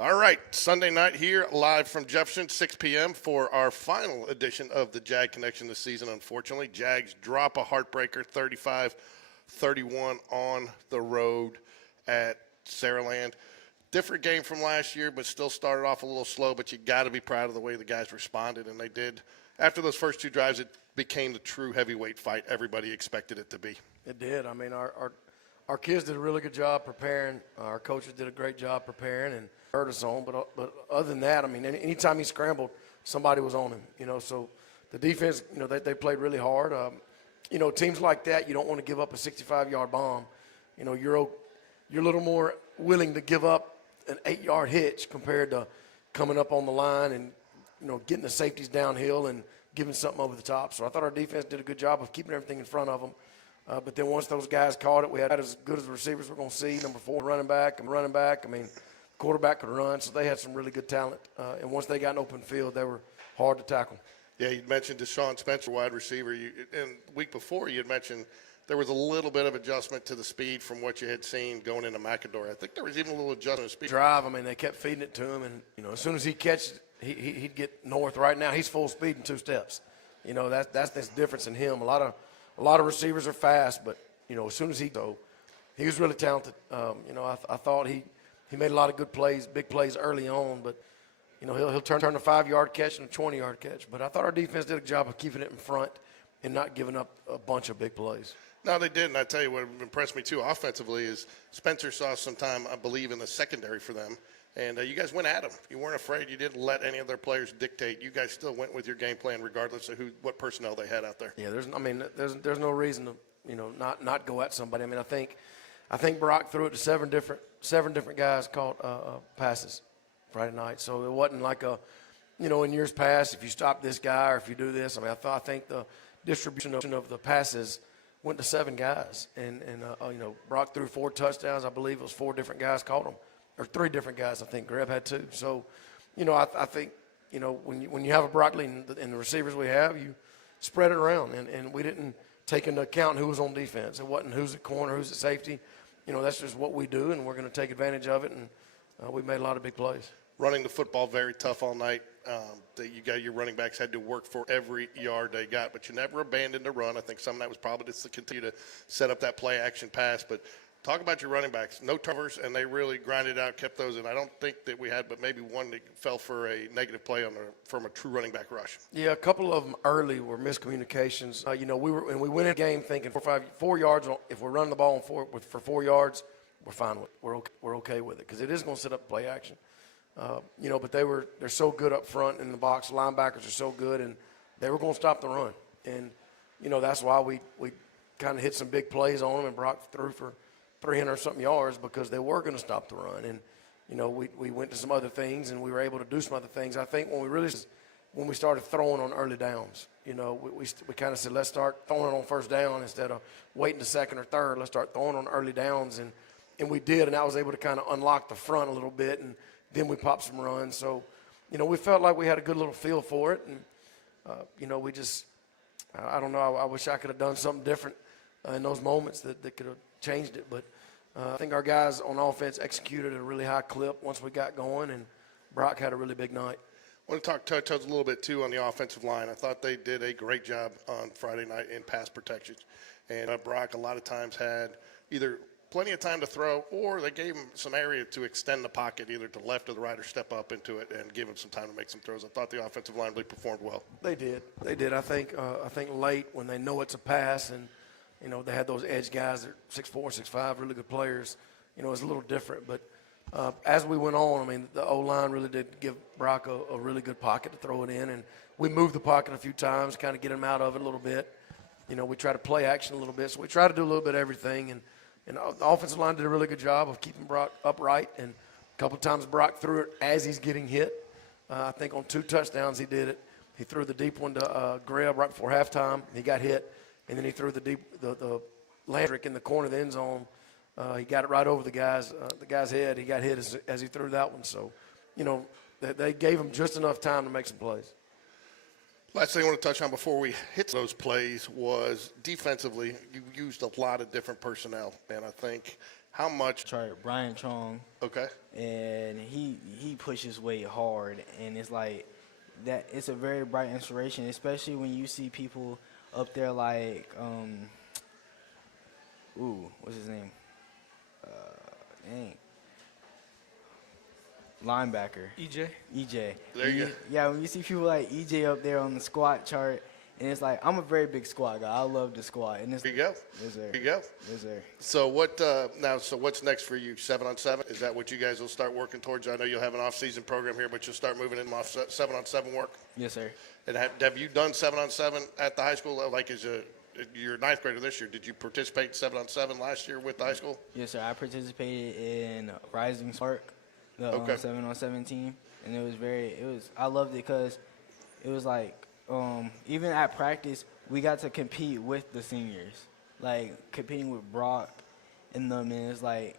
All right, Sunday night here, live from Jeffersons, 6 p.m. for our final edition of the Jag Connection this season, unfortunately. Jags drop a heartbreaker, 35-31 on the road at Saraland. Different game from last year, but still started off a little slow, but you got to be proud of the way the guys responded, and they did. After those first two drives, it became the true heavyweight fight everybody expected it to be. It did. I mean, our kids did a really good job preparing. Our coaches did a great job preparing and hurt us on. But other than that, I mean, anytime he scrambled, somebody was on him. So the defense, they played really hard. Teams like that, you don't want to give up a 65-yard bomb. You're a little more willing to give up an 8-yard hitch compared to coming up on the line and, getting the safeties downhill and giving something over the top. So I thought our defense did a good job of keeping everything in front of them. But then once those guys caught it, we had as good as the receivers we're going to see. Number 4, running back. I mean, quarterback could run, so they had some really good talent. And once they got an open field, they were hard to tackle. Yeah, you mentioned Deshaun Spencer, wide receiver. And the week before, you had mentioned there was a little bit of adjustment to the speed from what you had seen going into McAdore. I think there was even a little adjustment to speed. Drive, I mean, they kept feeding it to him. And, as soon as he catches it, he'd get north. Right now, he's full speed in 2 steps. That's the difference in him. A lot of receivers are fast, but as soon as he was really talented. I thought he made a lot of good plays, big plays early on, but he'll turn a 5-yard catch and a 20-yard catch. But I thought our defense did a good job of keeping it in front and not giving up a bunch of big plays. No, they did, and I tell you what impressed me too offensively is Spencer saw some time, I believe, in the secondary for them. And you guys went at him. You weren't afraid. You didn't let any of their players dictate. You guys still went with your game plan regardless of what personnel they had out there. Yeah, there's no reason to not go at somebody. I mean, I think Brock threw it to seven different guys caught passes Friday night. So it wasn't like in years past, if you stop this guy or if you do this. I mean, I think the distribution of the passes went to 7 guys. And Brock threw 4 touchdowns. I believe it was 4 different guys caught them. Or 3 different guys, I think. Greb had 2. So, I think, when you have a Broccoli and the receivers we have, you spread it around. And we didn't take into account who was on defense. It wasn't who's at corner, who's at safety. That's just what we do, and we're going to take advantage of it. And we made a lot of big plays. Running the football very tough all night. Your running backs had to work for every yard they got, but you never abandoned the run. I think some of that was probably just to continue to set up that play action pass. But talk about your running backs. No turnovers, and they really grinded out, kept those in. I don't think that we had, but maybe one that fell for a negative play from a true running back rush. Yeah, a couple of them early were miscommunications. We went in the game thinking 4 yards. If we're running the ball for 4 yards, we're fine with it. We're okay with it because it is going to set up play action. But they're so good up front in the box. Linebackers are so good, and they were going to stop the run. And that's why we kind of hit some big plays on them, and Brock threw for 300-something yards because they were going to stop the run. And, we went to some other things, and we were able to do some other things. I think when we started throwing on early downs, we kind of said, let's start throwing it on first down instead of waiting to second or third. Let's start throwing on early downs. And we did, and I was able to kind of unlock the front a little bit, and then we popped some runs. So, we felt like we had a good little feel for it. And, we just – I don't know. I wish I could have done something different in those moments that could have changed it. But I think our guys on offense executed at a really high clip once we got going, and Brock had a really big night. I want to touch a little bit, too, on the offensive line. I thought they did a great job on Friday night in pass protection. And Brock a lot of times had either plenty of time to throw, or they gave him some area to extend the pocket either to the left or the right or step up into it and give him some time to make some throws. I thought the offensive line really performed well. They did. I think late when they know it's a pass and, they had those edge guys that are 6'4", 6'5", really good players. It's a little different. But as we went on, I mean, the O-line really did give Brock a really good pocket to throw it in. And we moved the pocket a few times, kind of get him out of it a little bit. We try to play action a little bit. So we try to do a little bit of everything. And the offensive line did a really good job of keeping Brock upright. And a couple of times Brock threw it as he's getting hit. I think on 2 touchdowns he did it. He threw the deep one to Greb right before halftime. He got hit. And then he threw the Landrick in the corner of the end zone. He got it right over the guy's head. He got hit as he threw that one. So, they gave him just enough time to make some plays. Last thing I want to touch on before we hit those plays was defensively, you used a lot of different personnel. And I think how much – Brian Chong. Okay. And he pushes weight hard, and it's like that. It's a very bright inspiration, especially when you see people up there like what's his name? Dang. Linebacker. EJ. There you go. Yeah, when you see people like EJ up there on the squat chart, and it's like, I'm a very big squat guy. I love to squat. And it's, There you go. Yes, sir. There you go. Yes, sir. So what now? So what's next for you? 7-on-7? Is that what you guys will start working towards? I know you'll have an off-season program here, but you'll start moving in off 7-on-7 work. Yes, sir. And have you done 7-on-7 at the high school? Like, you're a ninth grader this year. Did you participate in 7-on-7 last year with the high school? Yes, sir. I participated in Rising Spark, the 7-on-7 team, and I loved it because it was like, even at practice, we got to compete with the seniors, like competing with Brock and them, and it's like,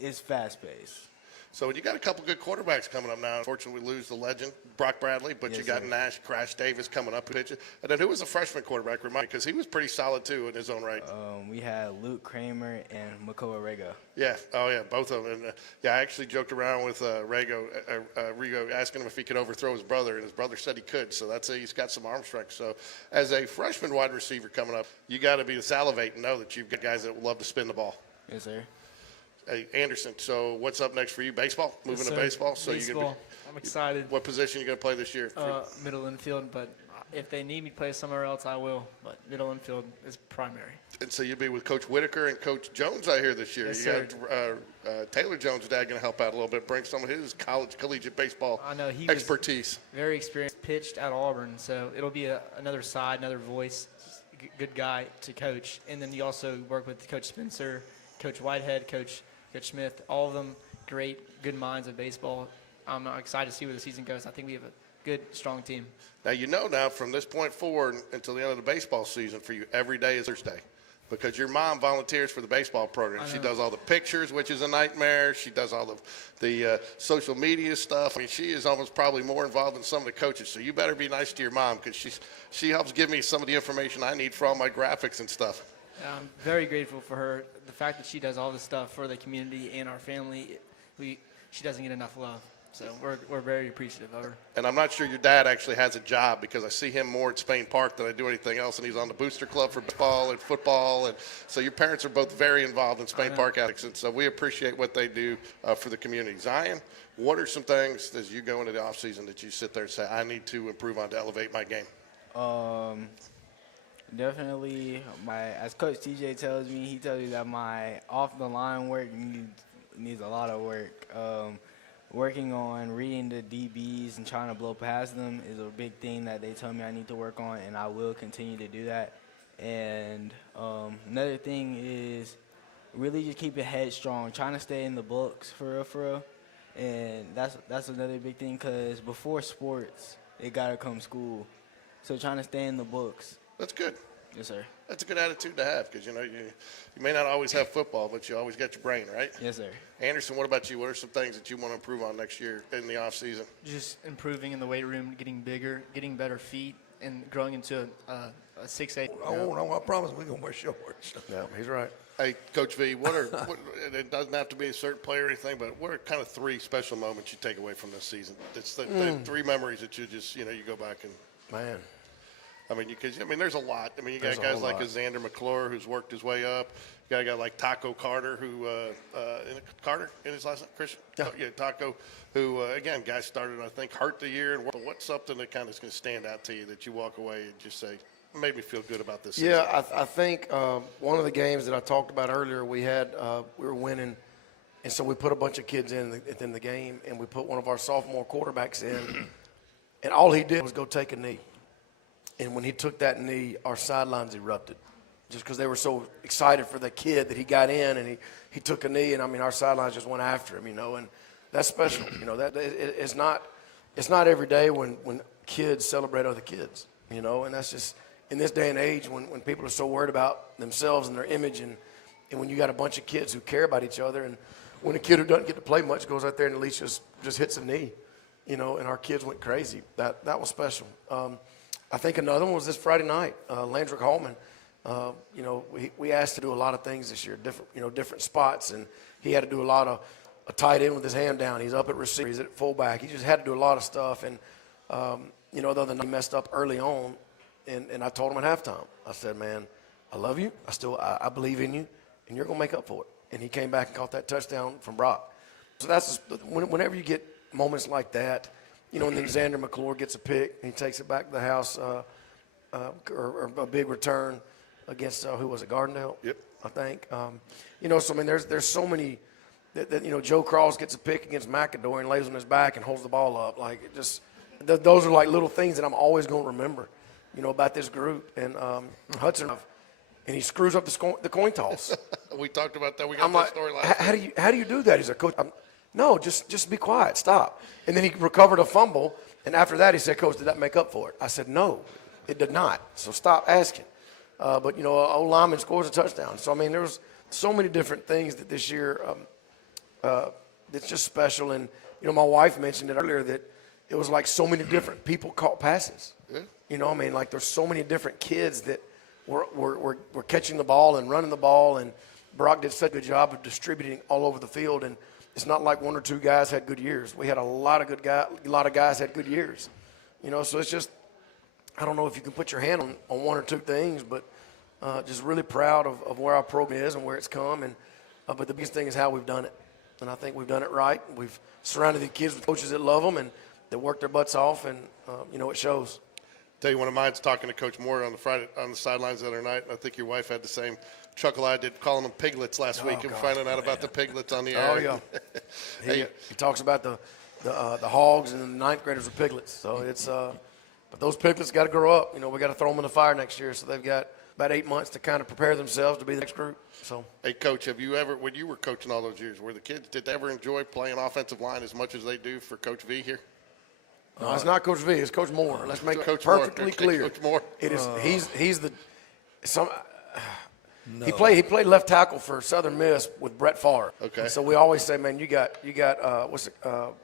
it's fast-paced. So you got a couple good quarterbacks coming up now. Unfortunately, we lose the legend, Brock Bradley, but Yes, you got sir. Nash, Crash Davis coming up. And then who was the freshman quarterback? Remind me, because he was pretty solid, too, in his own right. We had Luke Kramer and Makoa Rega. Yeah. Oh, yeah, both of them. And, I actually joked around with Rigo, asking him if he could overthrow his brother, and his brother said he could. So he's got some arm strength. So as a freshman wide receiver coming up, you got to be salivate and know that you've got guys that love to spin the ball. Yes, sir. Hey, Anderson, so what's up next for you? Baseball? Moving to baseball? So Baseball. I'm excited. What position are you going to play this year? Middle infield, but if they need me to play somewhere else, I will. But middle infield is primary. And so you'll be with Coach Whitaker and Coach Jones out here this year. Yes, you got Taylor Jones' dad going to help out a little bit, bring some of his collegiate baseball I know he expertise. was very experienced, pitched at Auburn, so it'll be another side, another voice, good guy to coach. And then you also work with Coach Spencer, Coach Whitehead, Coach Smith, all of them great, good minds of baseball. I'm excited to see where the season goes. I think we have a good, strong team. Now from this point forward until the end of the baseball season for you, every day is Thursday because your mom volunteers for the baseball program. She does all the pictures, which is a nightmare. She does all the social media stuff. I mean, she is almost probably more involved than some of the coaches. So you better be nice to your mom because she helps give me some of the information I need for all my graphics and stuff. I'm very grateful for her. The fact that she does all this stuff for the community and our family, she doesn't get enough love. So we're very appreciative of her. And I'm not sure your dad actually has a job because I see him more at Spain Park than I do anything else, and he's on the booster club for baseball and football. And so your parents are both very involved in Spain Park athletics, and so we appreciate what they do for the community. Zion, what are some things as you go into the offseason that you sit there and say, I need to improve on to elevate my game? Definitely, as Coach TJ tells me, he tells me that my off-the-line work needs a lot of work. Working on reading the DBs and trying to blow past them is a big thing that they tell me I need to work on, and I will continue to do that. And another thing is really just keep your head strong, trying to stay in the books for real. And that's another big thing because before sports, it got to come school. So trying to stay in the books. That's good. Yes, sir. That's a good attitude to have because, you may not always have football, but you always got your brain, right? Yes, sir. Anderson, what about you? What are some things that you want to improve on next year in the offseason? Just improving in the weight room, getting bigger, getting better feet, and growing into a 6'8". Oh, no, I promise we're going to wear shorts. Yeah, he's right. Hey, Coach V, it doesn't have to be a certain player or anything, but what are kind of 3 special moments you take away from this season? It's the 3 memories that you just, you go back and. Man. There's a lot. You got guys like Xander McClure, who's worked his way up. You got a guy like Taco Carter, who Carter in his last name, Christian. Yeah, Taco, who again, guy started I think hurt the year. And what's something that kind of is going to stand out to you that you walk away and just say, made me feel good about this season? Yeah, I think one of the games that I talked about earlier, we were winning, and so we put a bunch of kids in the game, and we put one of our sophomore quarterbacks in, and all he did was go take a knee. And when he took that knee, our sidelines erupted just because they were so excited for the kid that he got in, and he took a knee, and, our sidelines just went after him, and that's special. It's not every day when kids celebrate other kids, and that's just in this day and age when people are so worried about themselves and their image, and when you got a bunch of kids who care about each other, and when a kid who doesn't get to play much goes out there and at least just hits a knee, and our kids went crazy. That was special. I think another one was this Friday night. Landrick Hallman, we asked to do a lot of things this year, different spots, and he had to do a lot of a tight end with his hand down. He's up at receiver. He's at fullback. He just had to do a lot of stuff. And, other than he messed up early on, and I told him at halftime, I said, man, I love you. I believe in you, and you're going to make up for it. And he came back and caught that touchdown from Brock. So whenever you get moments like that, and then Xander McClure gets a pick, and he takes it back to the house, or a big return against, who was it, Gardendale? Yep. I think. So, I mean, there's so many that Joe Cross gets a pick against McAdory and lays on his back and holds the ball up. Like, it just those are like little things that I'm always going to remember, about this group. And Hudson, and he screws up the coin toss. We talked about that. We got I'm that like, story last week. how do you do that? He's like, Coach, no, just be quiet, stop. And then he recovered a fumble, and after that he said, Coach, did that make up for it? I said, no, it did not. So stop asking. But old lineman scores a touchdown. So I mean, there was so many different things that this year that's just special. And my wife mentioned it earlier that it was like so many different people caught passes. Yeah. I mean, like there's so many different kids that were catching the ball and running the ball, and Brock did such a good job of distributing all over the field. And it's not like one or two guys had good years. We had a lot of guys had good years. So it's just, I don't know if you can put your hand on one or two things, but just really proud of where our program is and where it's come. And but the biggest thing is how we've done it. And I think we've done it right. We've surrounded the kids with coaches that love them and that work their butts off, and it shows. Tell you, one of mine's talking to Coach Moore on the sidelines the other night, and I think your wife had the same chuckle I did, calling them piglets last week, and finding out about the piglets on the air. Oh yeah. He talks about the hogs, and the ninth graders are piglets. So it's but those piglets got to grow up. We got to throw them in the fire next year. So they've got about 8 months to kind of prepare themselves to be the next group. So. Hey, Coach, have you ever, when you were coaching all those years, did they ever enjoy playing offensive line as much as they do for Coach V here? No, it's not Coach V. It's Coach Moore. Let's make Coach it perfectly Moore. clear. Coach Moore. It is. He's the. No. He played left tackle for Southern Miss with Brett Favre. Okay. And so we always say, man, you got the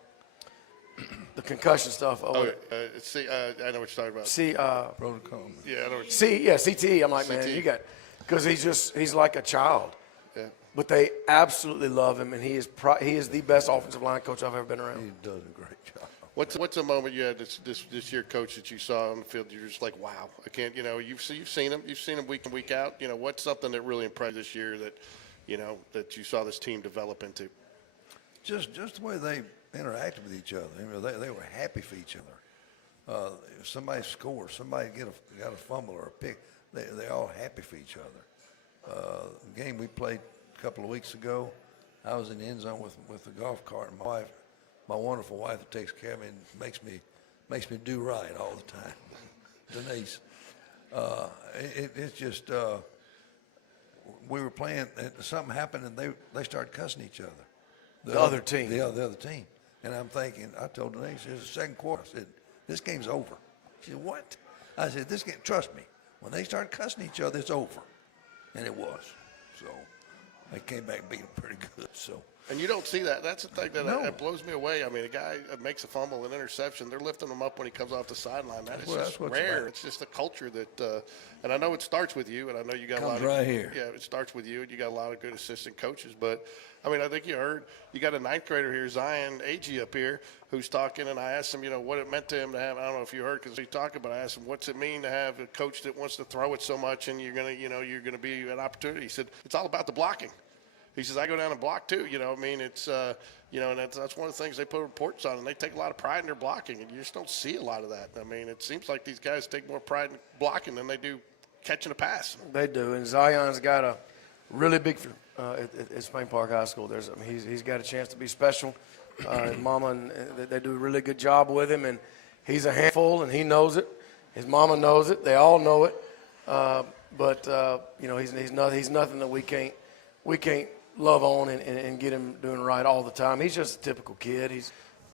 concussion stuff. I know what you're talking about. Protocol. Yeah, I know what CTE. I'm like, man, CTE. you got, because he's like a child. Yeah. But they absolutely love him, and he is the best offensive line coach I've ever been around. He does a great job. What's a moment you had this year, Coach, that you saw on the field? You're just like, wow, I can't. You've seen him week in, week out. What's something that really impressed this year that that you saw this team develop into? Just the way they interacted with each other. They were happy for each other. If somebody scores, somebody got a fumble or a pick, they're all happy for each other. The game we played a couple of weeks ago, I was in the end zone with the golf cart, and my wonderful wife that takes care of me and makes me do right all the time, Denise. It's just we were playing, and something happened, and they started cussing each other. The other team. The other team. And I'm thinking, I told Denise, it was the second quarter. I said, this game's over. She said, what? I said, this game, trust me, when they start cussing each other, it's over. And it was. So I came back and beat them pretty good. So. And you don't see that. That's the thing that, No. that blows me away. I mean, a guy makes a fumble, an interception, they're lifting him up when he comes off the sideline. That's just what's rare. about. It's just a culture that, and I know it starts with you, and I know you got a lot Comes of right here. Yeah, it starts with you, and you got a lot of good assistant coaches. But I mean, I think you got a ninth grader here, Zion Agee, up here, who's talking, and I asked him, what it meant to him to have. I don't know if you heard because he's talking, but I asked him, what's it mean to have a coach that wants to throw it so much, and you're gonna be an opportunity. He said it's all about the blocking. He says, I go down and block too. It's, and that's one of the things they put reports on, and they take a lot of pride in their blocking, and you just don't see a lot of that. I mean, it seems like these guys take more pride in blocking than they do catching a pass. They do, and Zion's got a really big at Spain Park High School. He's got a chance to be special. His mama and they do a really good job with him, and he's a handful, and he knows it. His mama knows it. They all know it. But he's nothing that we can't love on and get him doing right all the time. He's just a typical kid.